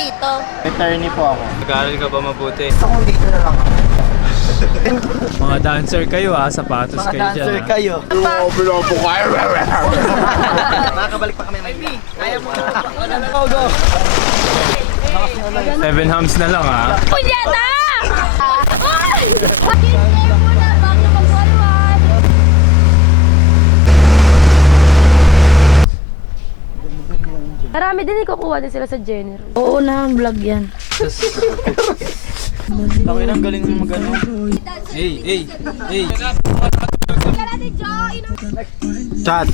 dito? Attorney po ako. Nag-aaral ka ba mabuti? Ako dito na lang. Mga dancer kayo sapatos Mga kayo dyan. dancer kayo. Makakabalik pa kami may kaya mo. Go, go. 7 hams na lang Punyeta! Ay! Pakintay mo na bago mag-forward. Marami din ikukuha din sila sa Jenner. Oo na, vlog yan. Laki ng galing mo mag-ano. Hey! Chat.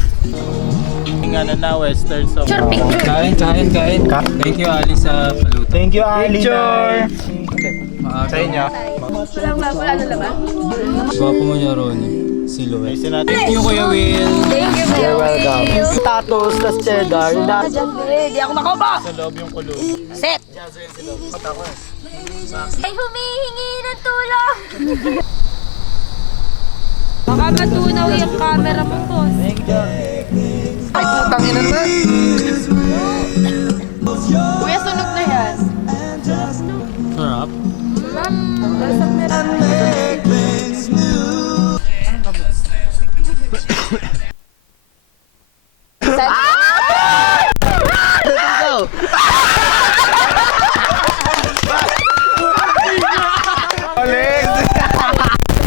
Ingana na western song. Sure, picture. Kain. Thank you Ali sa paluto. Thank you, Ali. Picture. Sa inyo. Wala na laban. Gwapo mo niya Ronnie. Silhouette. Ayusin natin. Thank you Kuya Will. Thank you, You're welcome. Status, tas cheddar. Di ako makobo. Sa loob yung kulo. Set. Ay, humihingi ng tulong. Baka matunaw yung camera mo, boss. Ay, putang ina na. Kuya, sunog na yan. Sarap. Lasang meron.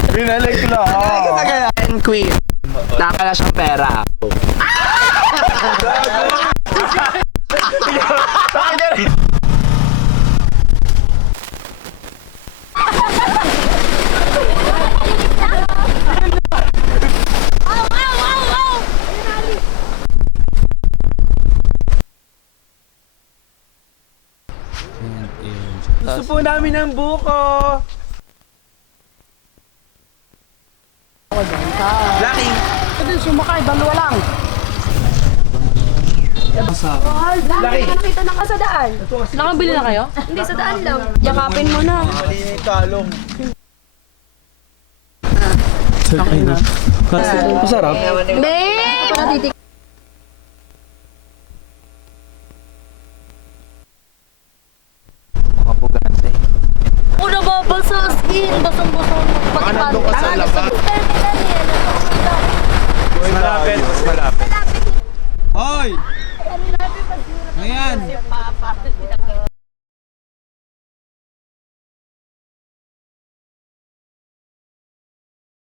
Binalig lang. Queen. Nakala siyang pera. Gusto po namin ng buko. Laki. Ito sumakay, dalawa lang. Laki. Nakita na ka sa daan. Nakabili na kayo? Hindi, sa daan lang. Yakapin mo na. Mali kalong. Masarap. Babe! Kapugante. Una babal sa skin. Basong-basong. Baka nandun ka sa labas. Malapit. Hoy! Ayan!